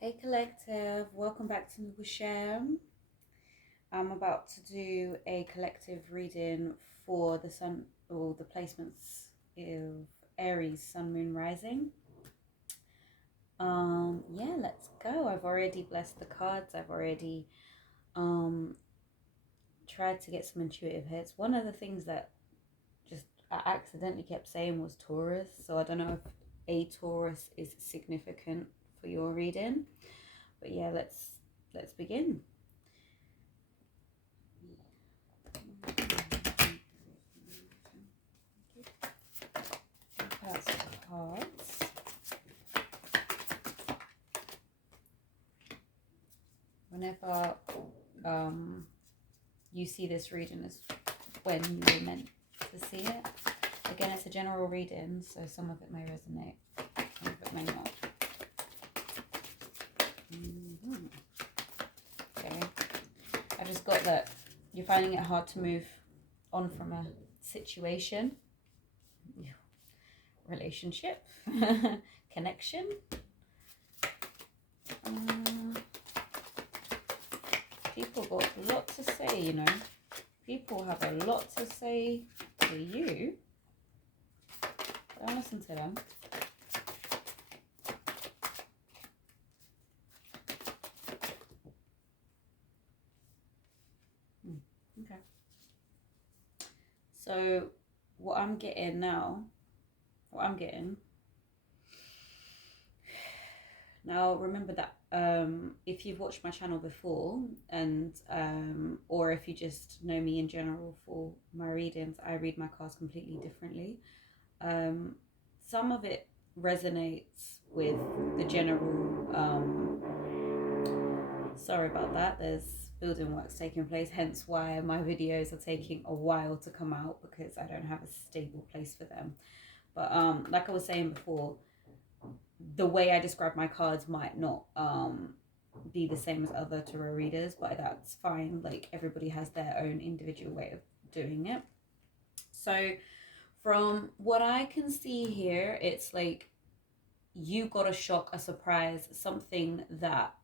Hey collective, welcome back to WCHEM. I'm about to do a collective reading for the sun or the placements of Aries Sun Moon Rising. Yeah, let's go. I've already blessed the cards. I've already tried to get some intuitive hits. One of the things that just I accidentally kept saying was Taurus, so I don't know if a Taurus is significant for your reading. But yeah, let's begin. That's the cards. Whenever you see this reading is when you were meant to see it. Again, it's a general reading, so some of it may resonate, some of it may not. Okay, I just got that you're finding it hard to move on from a situation, relationship, connection. People got a lot to say, you know. People have a lot to say to you. Don't listen to them. Okay. So what I'm getting now, now remember that if you've watched my channel before and or if you just know me in general for my readings, I read my cards completely differently. Some of it resonates with the general sorry about that, there's building works taking place, hence why my videos are taking a while to come out, because I don't have a stable place for them. But like I was saying before, the way I describe my cards might not be the same as other tarot readers, but that's fine. Like, everybody has their own individual way of doing it. So from what I can see here, it's like you got a shock, a surprise, something that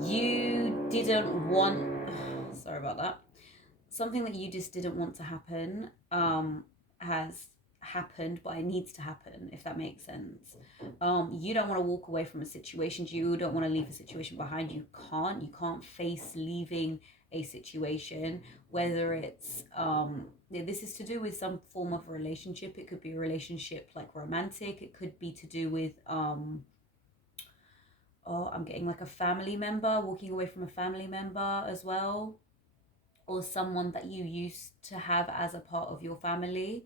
you didn't want. Sorry about that. Something that you just didn't want to happen has happened, but it needs to happen, if that makes sense. You don't want to walk away from a situation. You don't want to leave a situation behind. You can't face leaving a situation, whether it's this is to do with some form of a relationship. It could be a relationship like romantic. It could be to do with I'm getting like a family member, walking away from a family member as well, or someone that you used to have as a part of your family.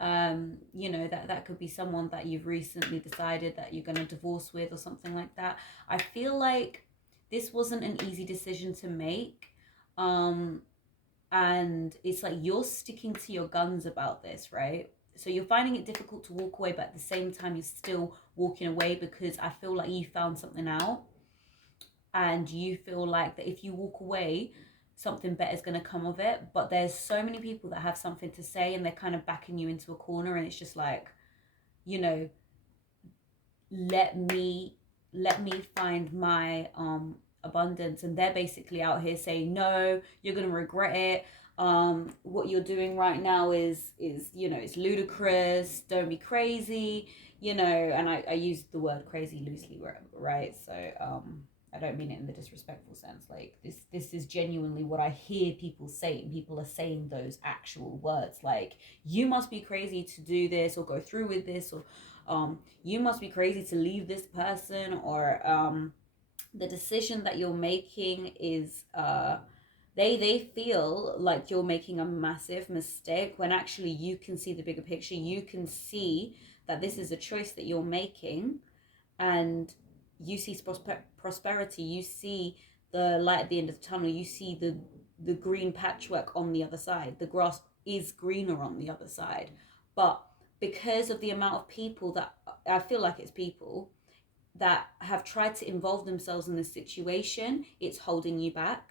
You know, that could be someone that you've recently decided that you're going to divorce with or something like that. I feel like this wasn't an easy decision to make. And it's like you're sticking to your guns about this, right? So you're finding it difficult to walk away, but at the same time you're still walking away because I feel like you found something out, and you feel like that if you walk away, something better is going to come of it. But there's so many people that have something to say, and they're kind of backing you into a corner, and it's just like, you know, let me find my abundance, and they're basically out here saying, no, you're going to regret it. What you're doing right now is you know, it's ludicrous, don't be crazy, you know. And I use the word crazy loosely, right? So I don't mean it in the disrespectful sense. Like, this is genuinely what I hear people saying. People are saying those actual words, like, you must be crazy to do this or go through with this, or you must be crazy to leave this person, or the decision that you're making is they feel like you're making a massive mistake, when actually you can see the bigger picture. You can see that this is a choice that you're making, and you see prosperity. You see the light at the end of the tunnel. You see the green patchwork on the other side. The grass is greener on the other side. But because of the amount of people that, I feel like it's people that have tried to involve themselves in this situation, it's holding you back.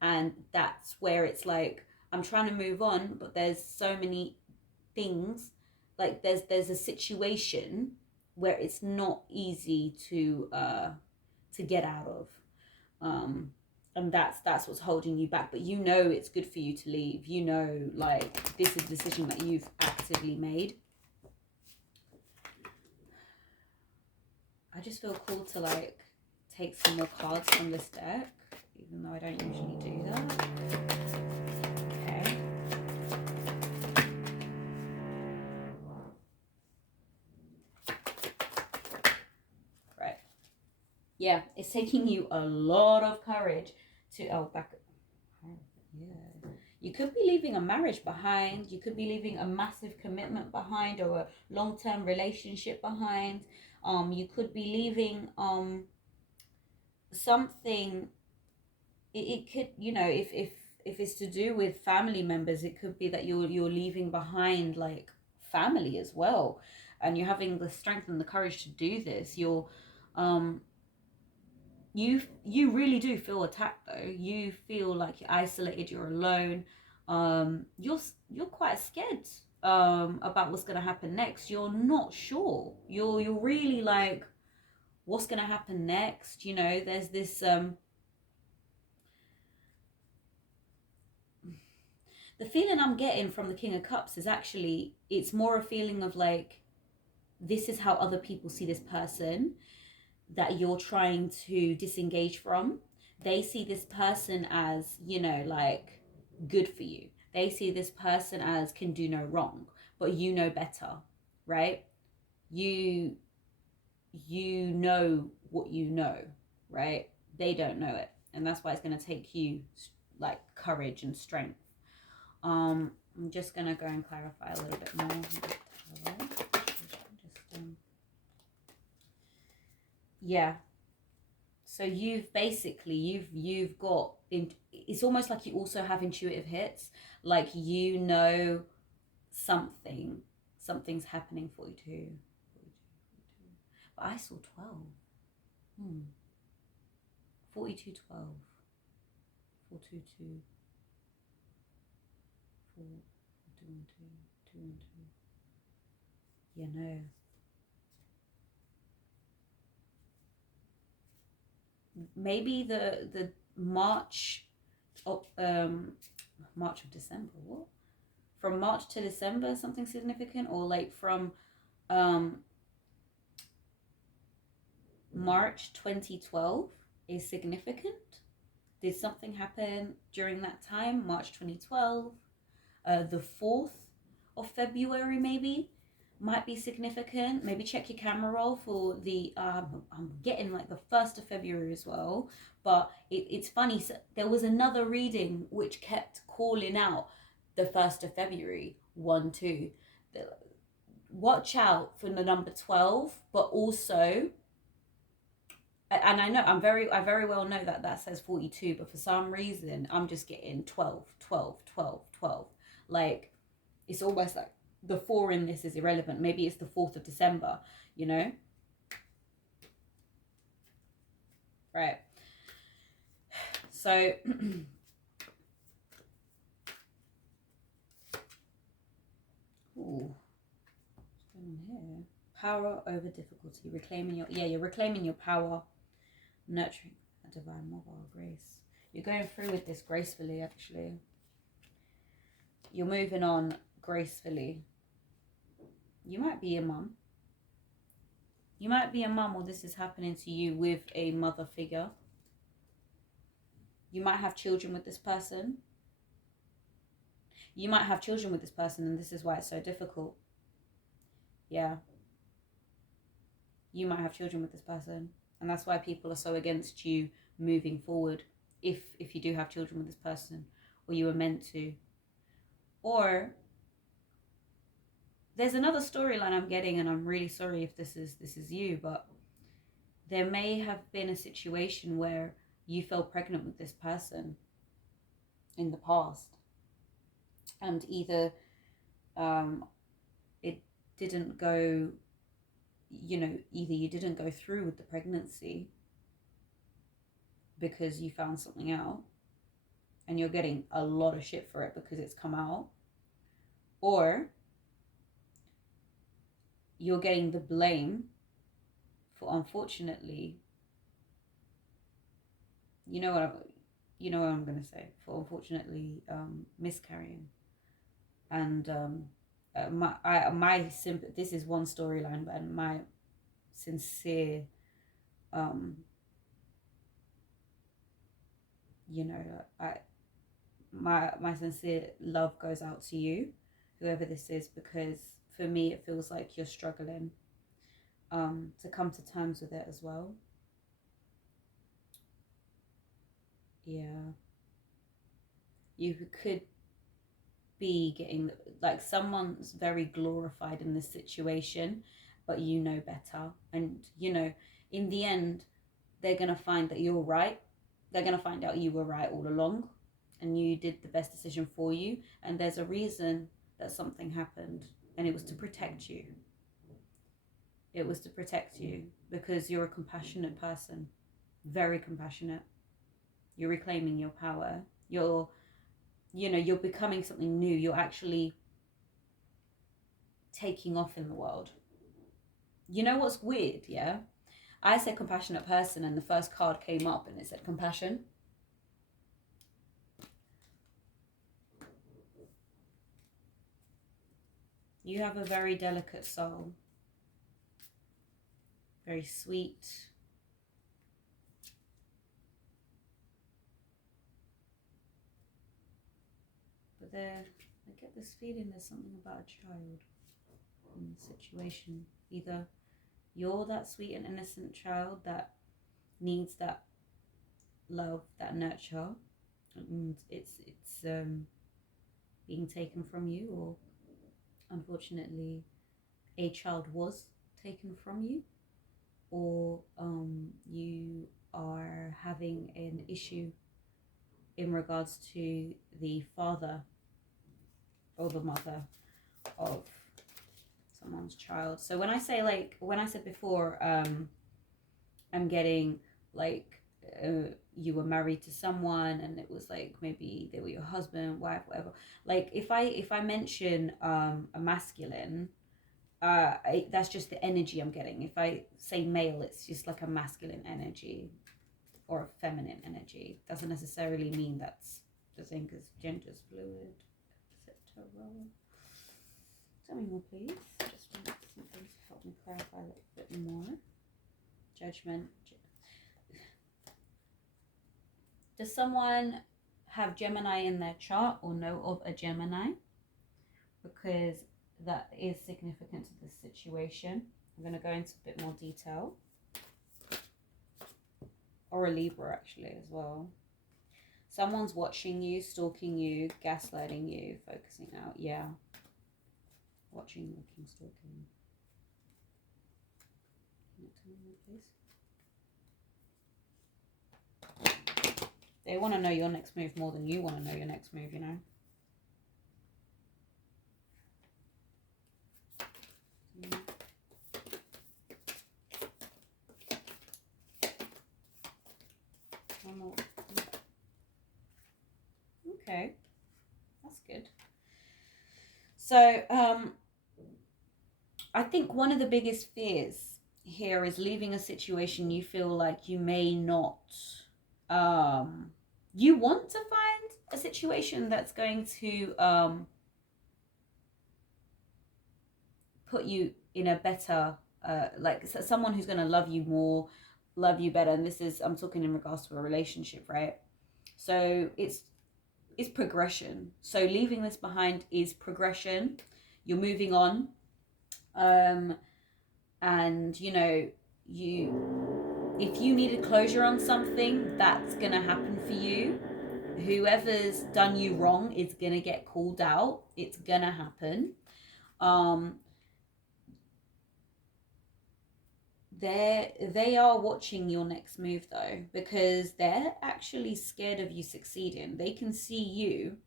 And that's where it's like, I'm trying to move on, but there's so many things. Like, there's a situation where it's not easy to get out of. And that's what's holding you back. But you know it's good for you to leave. You know, like, this is a decision that you've actively made. I just feel called to, like, take some more cards from this deck, even though I don't usually do that. Okay. Right. Yeah, it's taking you a lot of courage to, oh, back, yeah. You could be leaving a marriage behind. You could be leaving a massive commitment behind, or a long-term relationship behind. You could be leaving something. It could, you know, if it's to do with family members, it could be that you're leaving behind, like, family as well, and you're having the strength and the courage to do this. You really do feel attacked, though. You feel like you're isolated, you're alone. You're quite scared about what's going to happen next. You're not sure. You're really like, what's going to happen next? You know, there's this the feeling I'm getting from the King of Cups is actually, it's more a feeling of like, this is how other people see this person that you're trying to disengage from. They see this person as, you know, like, good for you. They see this person as can do no wrong, but you know better, right? You know what you know, right? They don't know it, and that's why it's going to take you, like, courage and strength. I'm just going to go and clarify a little bit more. Yeah. So you've basically, you've got, it's almost like you also have intuitive hits, like, you know, something's happening for you too. But I saw 12. 42, 12. 4, 2, 2. 4, 2, 1, 2, 2, 1, 2. Yeah, no. Maybe the March of December. What? From March to December, something significant, or like from March 2012 is significant. Did something happen during that time? March 2012, the 4th of February maybe might be significant. Maybe check your camera roll for the I'm getting like the 1st of February as well, but it's funny. So there was another reading which kept calling out the 1st of February, 1, 2. Watch out for the number 12, but also, and I know I very well know that says 42, but for some reason I'm just getting 12, 12, 12, 12. Like, it's almost like the 4 in this is irrelevant. Maybe it's the 4th of December, you know? Right. So, ooh, what's going on here? Power over difficulty. You're reclaiming your power, nurturing a divine mobile grace. You're going through with this gracefully, actually. You're moving on gracefully. You might be a mum. You might be a mum, or this is happening to you with a mother figure. You might have children with this person. You might have children with this person, and this is why it's so difficult. Yeah. You might have children with this person, and that's why people are so against you moving forward, if you do have children with this person, or you were meant to. Or there's another storyline I'm getting, and I'm really sorry if this is you, but there may have been a situation where you fell pregnant with this person in the past, and either it didn't go, you know, either you didn't go through with the pregnancy because you found something out and you're getting a lot of shit for it because it's come out, or you're getting the blame for unfortunately, you know what I'm gonna say, for unfortunately miscarrying. And this is one storyline, but my sincere you know, I my sincere love goes out to you, whoever this is, because for me it feels like you're struggling to come to terms with it as well. Yeah, you could be getting, like, someone's very glorified in this situation, but you know better, and you know, in the end they're gonna find that you're right. They're gonna find out you were right all along, and you did the best decision for you, and there's a reason that something happened, and it was to protect you. It was to protect you because you're a compassionate person, very compassionate. You're reclaiming your power. You're becoming something new. You're actually taking off in the world. You know what's weird, yeah? I said compassionate person, and the first card came up and it said compassion. You have a very delicate soul. Very sweet. But I get this feeling there's something about a child in the situation. Either you're that sweet and innocent child that needs that love, that nurture, and it's being taken from you, or unfortunately a child was taken from you, or you are having an issue in regards to the father or the mother of someone's child. So when I say, like, when I said before, I'm getting like you were married to someone and it was like maybe they were your husband, wife, whatever. Like if I mention a masculine, that's just the energy I'm getting. If I say male, it's just like a masculine energy or a feminine energy. Doesn't necessarily mean that's the thing, because gender's fluid, etc. Tell me more, please. Just want something to help me clarify a little bit more. Judgment. Does someone have Gemini in their chart or know of a Gemini? Because that is significant to this situation. I'm going to go into a bit more detail. Or a Libra, actually, as well. Someone's watching you, stalking you, gaslighting you, focusing out. Yeah. Watching, looking, stalking. Can you tell me more, please? They want to know your next move more than you want to know your next move, you know? One more. Okay. That's good. So, I think one of the biggest fears here is leaving a situation you feel like you may not you want to find a situation that's going to put you in a better like someone who's going to love you more, love you better. And this is, I'm talking in regards to a relationship, right? So it's progression. So leaving this behind is progression. You're moving on, and you know, if you needed closure on something, that's gonna happen for you. Whoever's done you wrong is gonna get called out. It's gonna happen. They are watching your next move though, because they're actually scared of you succeeding. They can see you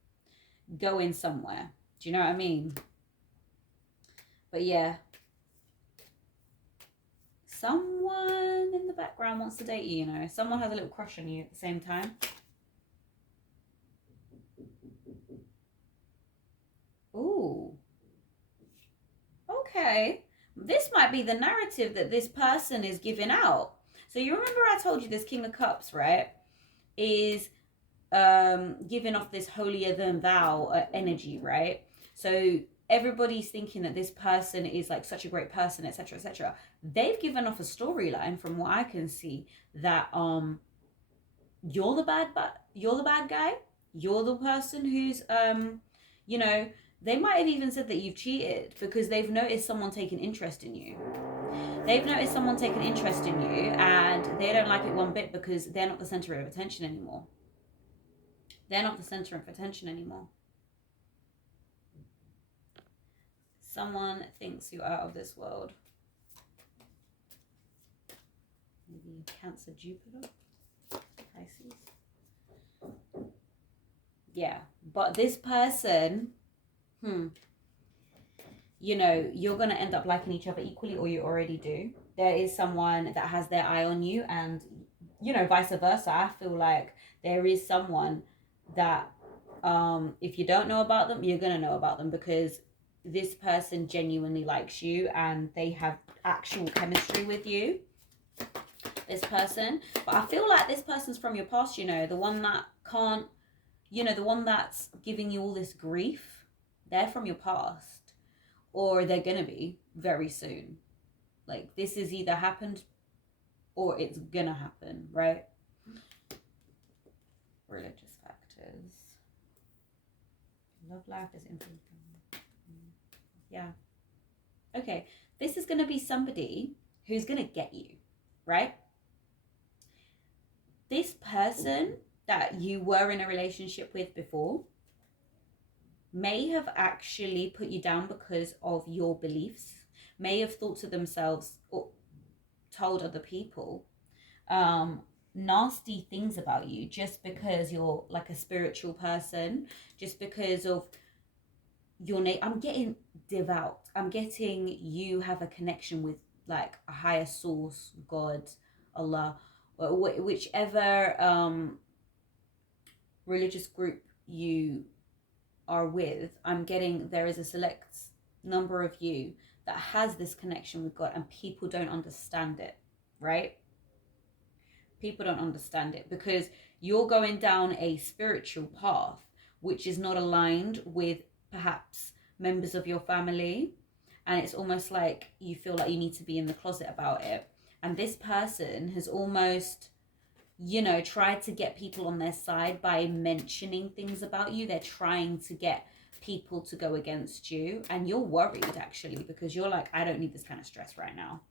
going somewhere. Do you know what I mean? But yeah, someone in the background wants to date you, you know. Someone has a little crush on you at the same time. Ooh. Okay. This might be the narrative that this person is giving out. So you remember I told you this King of Cups, right, is giving off this holier than thou energy, right? So everybody's thinking that this person is like such a great person, etc., etc. They've given off a storyline, from what I can see, that you're the bad guy. You're the person who's you know, they might have even said that you've cheated because they've noticed someone taking interest in you. They've noticed someone taking interest in you, and they don't like it one bit because they're not the center of attention anymore. They're not the center of attention anymore. Someone thinks you're out of this world. Maybe Cancer, Jupiter, Pisces. Yeah, but this person, you know, you're going to end up liking each other equally, or you already do. There is someone that has their eye on you, and, you know, vice versa. I feel like there is someone that, if you don't know about them, you're going to know about them, because this person genuinely likes you and they have actual chemistry with you, this person. But I feel like this person's from your past, you know, the one that can't, you know, the one that's giving you all this grief. They're from your past, or they're gonna be very soon. Like, this has either happened or it's gonna happen, right? Religious factors. Love life is infinite. Yeah. Okay, this is gonna be somebody who's gonna get you, right? This person that you were in a relationship with before may have actually put you down because of your beliefs, may have thought to themselves or told other people nasty things about you just because you're like a spiritual person, just because of your name. I'm getting devout. I'm getting you have a connection with like a higher source, God, Allah, whichever religious group you are with. I'm getting there is a select number of you that has this connection with God, and people don't understand it, right? People don't understand it because you're going down a spiritual path which is not aligned with perhaps members of your family, and it's almost like you feel like you need to be in the closet about it. And this person has almost, you know, tried to get people on their side by mentioning things about you. They're trying to get people to go against you, and you're worried actually, because you're like, I don't need this kind of stress right now.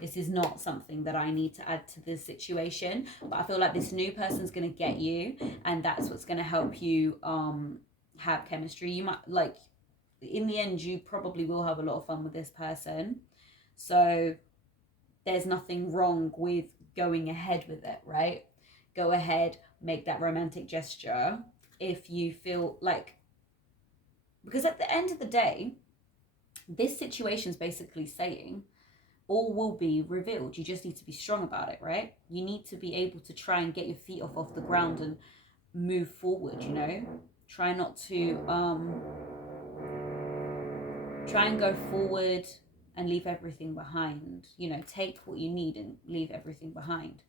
This is not something that I need to add to this situation. But I feel like this new person's going to get you, and that's what's going to help you have chemistry. You might, like, in the end, you probably will have a lot of fun with this person. So there's nothing wrong with going ahead with it, right? Go ahead, make that romantic gesture if you feel like, because at the end of the day, this situation is basically saying all will be revealed. You just need to be strong about it, right? You need to be able to try and get your feet off the ground and move forward, you know? Try not to try and go forward and leave everything behind. You know, take what you need and leave everything behind.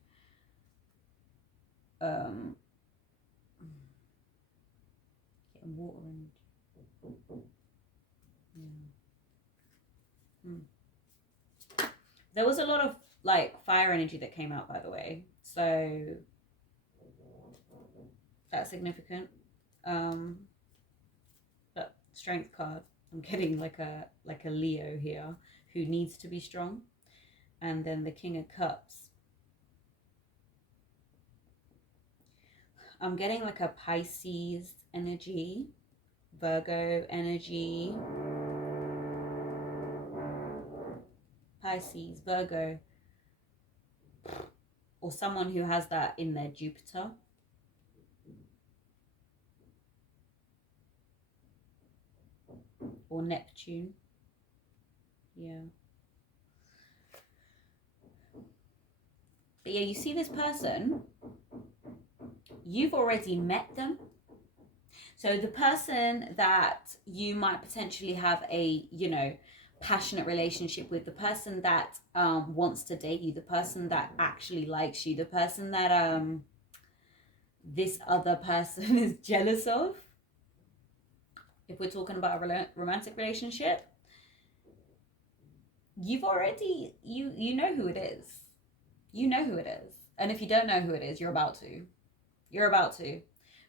Getting water and there was a lot of like fire energy that came out, by the way, so that's significant. But strength card, I'm getting like a Leo here who needs to be strong. And then the King of Cups, I'm getting like a Pisces energy, Virgo energy, Pisces, Virgo, or someone who has that in their Jupiter. Or Neptune. Yeah. But yeah, you see this person, you've already met them. So the person that you might potentially have a, you know, passionate relationship with, the person that wants to date you, the person that actually likes you, the person that this other person is jealous of. If we're talking about a romantic relationship, you've already, you know who it is. You know who it is. And if you don't know who it is, you're about to. You're about to.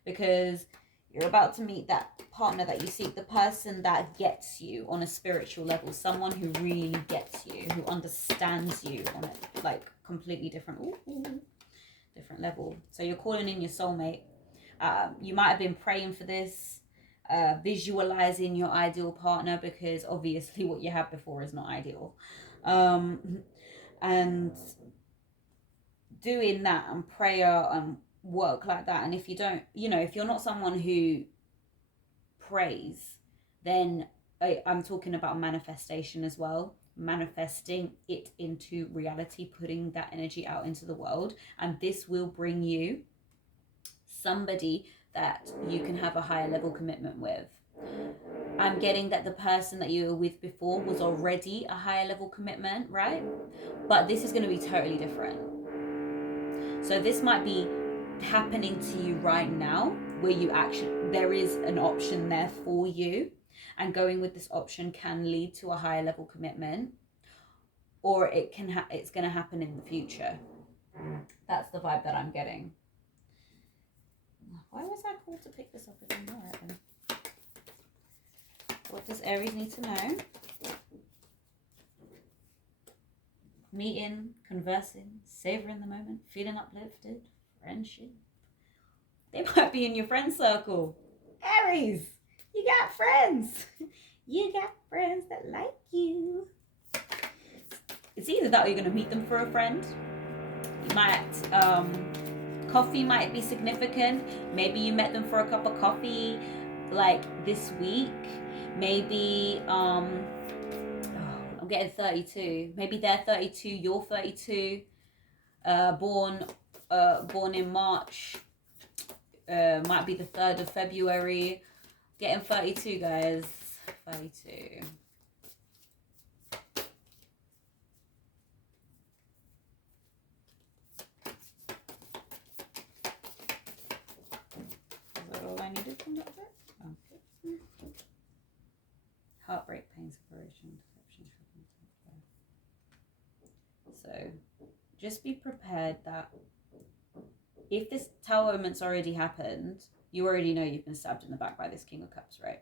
Because you're about to meet that partner that you seek, the person that gets you on a spiritual level, someone who really gets you, who understands you on a like completely different different level. So you're calling in your soulmate. You might have been praying for this, visualizing your ideal partner, because obviously what you had before is not ideal. And doing that and prayer and work like that. And if you don't, if you're not someone who prays, then I'm talking about manifestation as well. Manifesting it into reality, putting that energy out into the world, and this will bring you somebody that you can have a higher level commitment with. I'm getting that the person that you were with before was already a higher level commitment, right? But this is going to be totally different. So this might be happening to you right now, where you actually, there is an option there for you, and going with this option can lead to a higher level commitment, or it can it's going to happen in the future. That's the vibe that I'm getting. Why was I called to pick this up again? All right, then. What does Aries need to know? Meeting, conversing, savoring the moment, feeling uplifted, friendship. They might be in your friend circle. Aries, you got friends. You got friends that like you. It's either that or you're going to meet them for a friend. You might, coffee might be significant. Maybe you met them for a cup of coffee like this week. Maybe, I'm getting 32. Maybe they're 32, you're 32. Born in March. Might be the 3rd of February. Getting 32, guys. 32. Is that all I needed from that bit? Okay. Heartbreak, pain, separation, deception, shocking. So just be prepared that if this Tower moment's already happened, you already know you've been stabbed in the back by this King of Cups, right?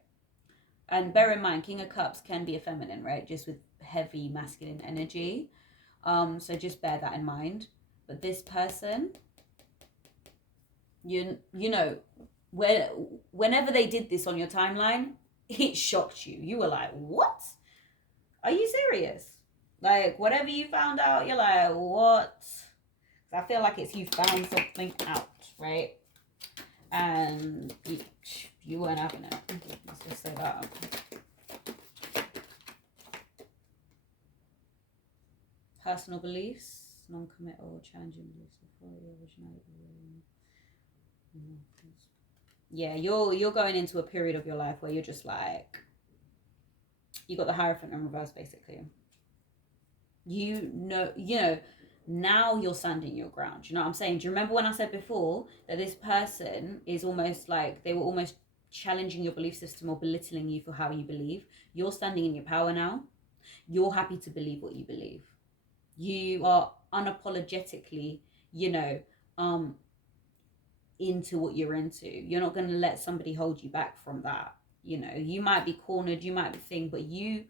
And bear in mind, King of Cups can be a feminine, right? Just with heavy masculine energy. So just bear that in mind. But this person, you know, whenever they did this on your timeline, it shocked you. You were like, what? Are you serious? Like, whatever you found out, you're like, what? I feel like it's you found something out, right? And you weren't having it. Let's just say that. Personal beliefs, non-committal, challenging beliefs, authority, originality. Yeah, you're going into a period of your life where you're just like, you got the Hierophant in reverse, basically. You know, now you're standing your ground. You know what I'm saying? Do you remember when I said before that this person is almost like, they were almost challenging your belief system or belittling you for how you believe? You're standing in your power now. You're happy to believe what you believe. You are unapologetically, into what you're into. You're not going to let somebody hold you back from that. You might be cornered, you might be thing, but you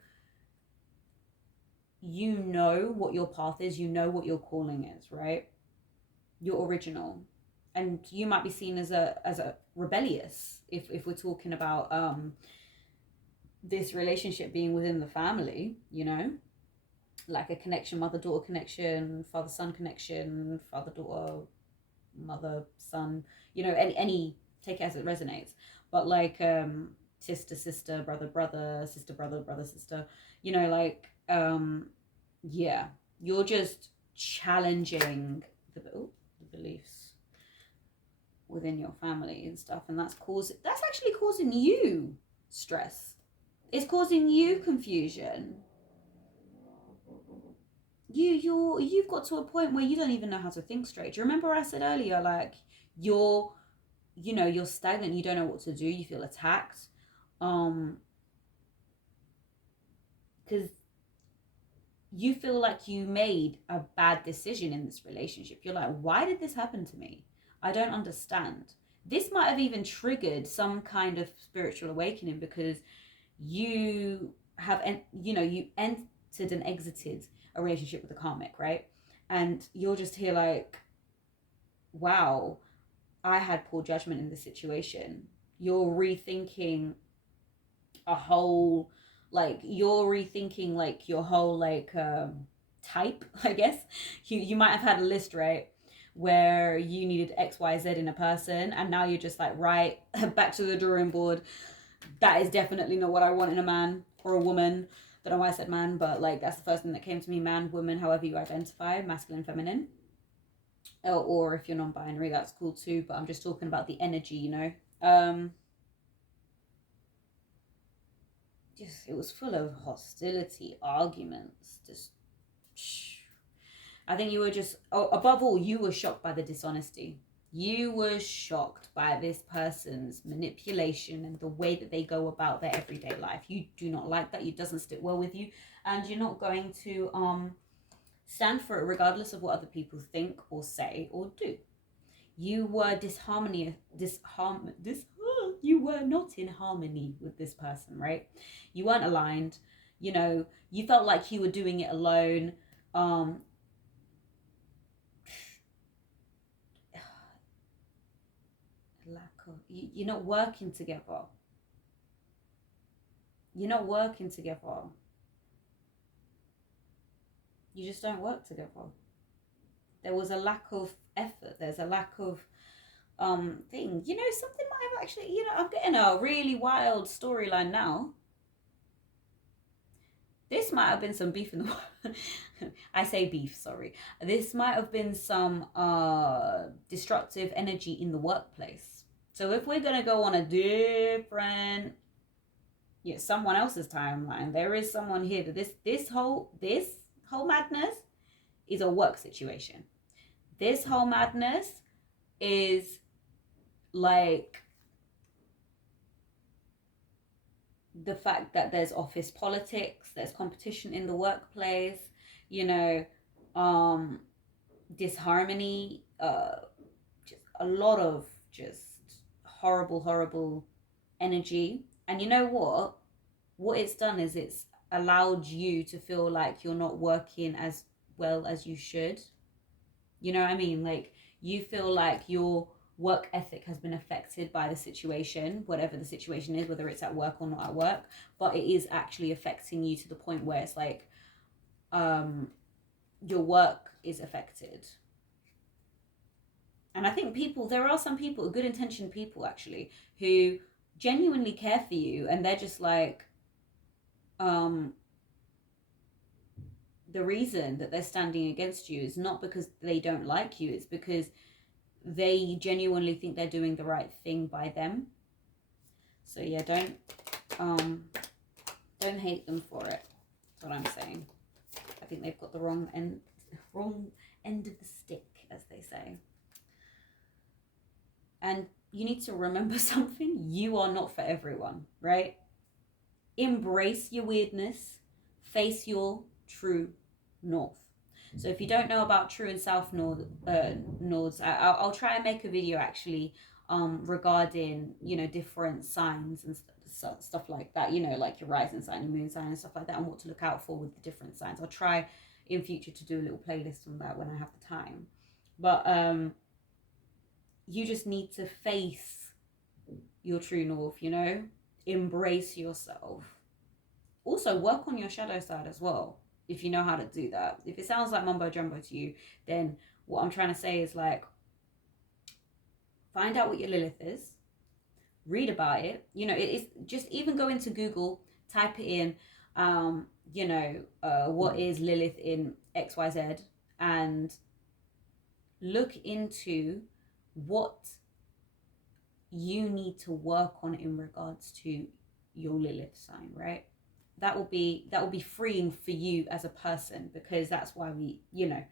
know what your path is, you know what your calling is, right? You're original. And you might be seen as a rebellious if we're talking about this relationship being within the family, like a connection, mother-daughter connection, father-son connection, father-daughter, mother-son, any take it as it resonates. But like sister, brother, sister, brother, sister, yeah, you're just challenging the beliefs within your family and stuff, and that's actually causing you stress. It's causing you confusion. you've got to a point where you don't even know how to think straight. Do you remember I said earlier, like, you're you're stagnant, you don't know what to do, you feel attacked, because you feel like you made a bad decision in this relationship. You're like, why did this happen to me? I don't understand. This might have even triggered some kind of spiritual awakening, because you have, you entered and exited a relationship with a karmic, right? And you're just here like, wow, I had poor judgment in this situation. You're rethinking a whole, like, you're rethinking like your whole like type, I guess. You might have had a list, right, where you needed XYZ in a person, and now you're just like, right, back to the drawing board. That is definitely not what I want in a man or a woman. Don't know why I said man, but like, that's the first thing that came to me. Man, woman, however you identify, masculine, feminine. Or if you're non-binary, that's cool too, but I'm just talking about the energy, just, it was full of hostility, arguments, just, I think you were just, above all, you were shocked by the dishonesty. You were shocked by this person's manipulation and the way that they go about their everyday life. You do not like that. It doesn't sit well with you, and you're not going to stand for it regardless of what other people think or say or do. You were you were not in harmony with this person, right? You weren't aligned. You felt like you were doing it alone. Lack of, you're not working together. You're not working together. You just don't work together. There was a lack of effort. There's a lack of thing. Something might have actually, I'm getting a really wild storyline now. This might have been some beef in the I say beef, sorry. This might have been some destructive energy in the workplace. So if we're gonna go on a different, someone else's timeline, there is someone here that this whole madness is a work situation. This whole madness is like the fact that there's office politics, there's competition in the workplace, disharmony, just a lot of just horrible energy. And you know what it's done is it's allowed you to feel like you're not working as well as you should. You know what I mean? Like, you feel like your work ethic has been affected by the situation, whatever the situation is, whether it's at work or not at work, but it is actually affecting you to the point where it's like your work is affected. And I think there are some people, good intentioned people actually, who genuinely care for you, and they're just like, the reason that they're standing against you is not because they don't like you, it's because they genuinely think they're doing the right thing by them. So yeah, don't hate them for it. That's what I'm saying. I think they've got the wrong end of the stick, as they say. And you need to remember something. You are not for everyone, right? Embrace your weirdness. Face your true north. So if you don't know about true and south nodes, I'll try and make a video actually regarding, different signs and stuff like that, like your rising sign, your moon sign and stuff like that, and what to look out for with the different signs. I'll try in future to do a little playlist on that when I have the time. But you just need to face your true north, embrace yourself. Also work on your shadow side as well, if you know how to do that. If it sounds like mumbo jumbo to you, then what I'm trying to say is, like, find out what your Lilith is, read about it. It is just, even go into Google, type it in, what is Lilith in XYZ, and look into what you need to work on in regards to your Lilith sign, right? that will be freeing for you as a person, because that's why we, you know,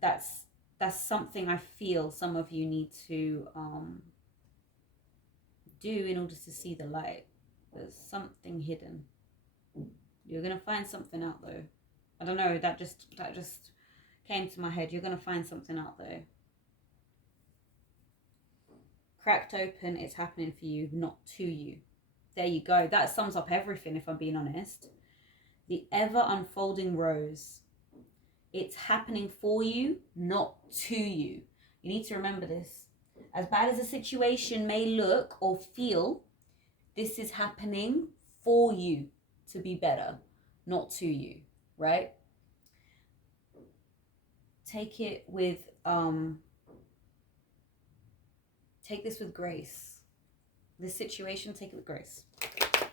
that's something I feel some of you need to do in order to see the light. There's something hidden. You're gonna find something out though. I don't know, that just came to my head. You're gonna find something out though. Cracked open, it's happening for you, not to you. There you go. That sums up everything, if I'm being honest. The ever unfolding rose. It's happening for you, not to you. You need to remember this. As bad as a situation may look or feel, this is happening for you to be better, not to you, right? Take it with take this with grace. This situation, take it with grace. Can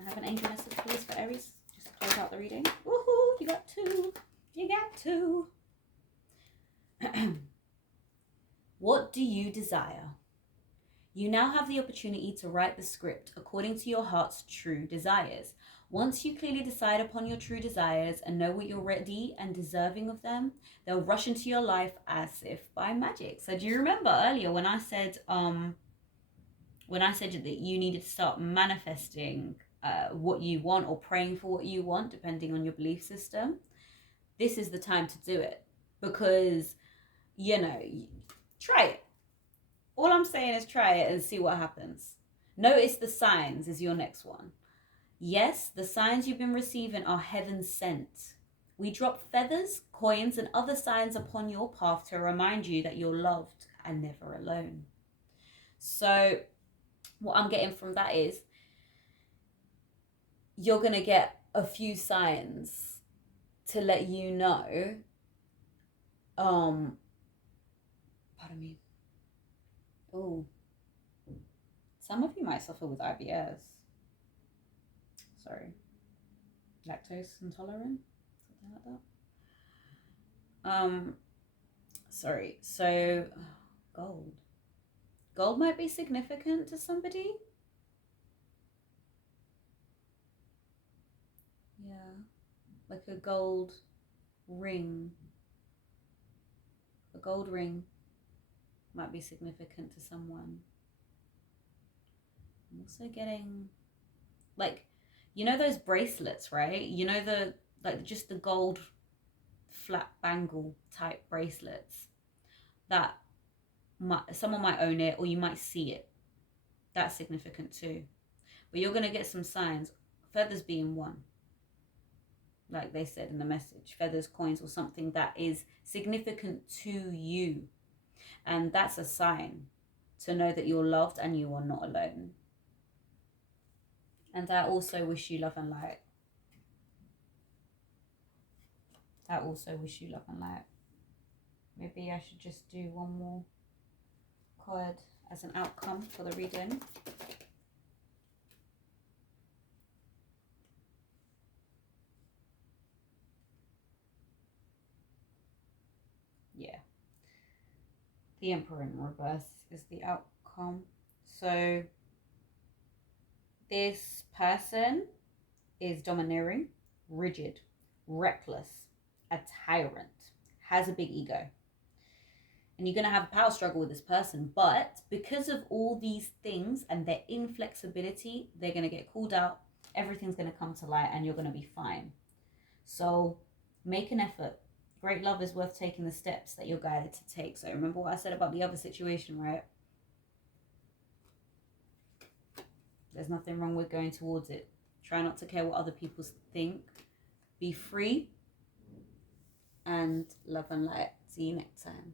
I have an angel message, please, for Aries? Just to close out the reading. Woohoo! You got two. You got two. What do you desire? You now have the opportunity to write the script according to your heart's true desires. Once you clearly decide upon your true desires and know what you're ready and deserving of them, they'll rush into your life as if by magic. So do you remember earlier when I said that you needed to start manifesting what you want, or praying for what you want, depending on your belief system? This is the time to do it, because, you know, try it. All I'm saying is try it and see what happens. Notice the signs is your next one. Yes, the signs you've been receiving are heaven sent. We drop feathers, coins, and other signs upon your path to remind you that you're loved and never alone. So what I'm getting from that is you're going to get a few signs to let you know, pardon me. Oh, some of you might suffer with IBS. Sorry. Lactose intolerant, something like that. Sorry. So, gold. Gold might be significant to somebody. Yeah, like a gold ring. A gold ring might be significant to someone. I'm also getting, like, you know those bracelets, right? You know just the gold flat bangle type bracelets that someone might own it, or you might see it. That's significant too. But you're going to get some signs, feathers being one. Like they said in the message, feathers, coins, or something that is significant to you. And that's a sign to know that you're loved and you are not alone. And I also wish you love and light. I also wish you love and light. Maybe I should just do one more card as an outcome for the reading. Yeah. The Emperor in reverse is the outcome. So this person is domineering, rigid, reckless, a tyrant, has a big ego. And you're going to have a power struggle with this person. But because of all these things and their inflexibility, they're going to get called out. Everything's going to come to light and you're going to be fine. So make an effort. Great love is worth taking the steps that you're guided to take. So remember what I said about the other situation, right? There's nothing wrong with going towards it. Try not to care what other people think. Be free. And love and light. See you next time.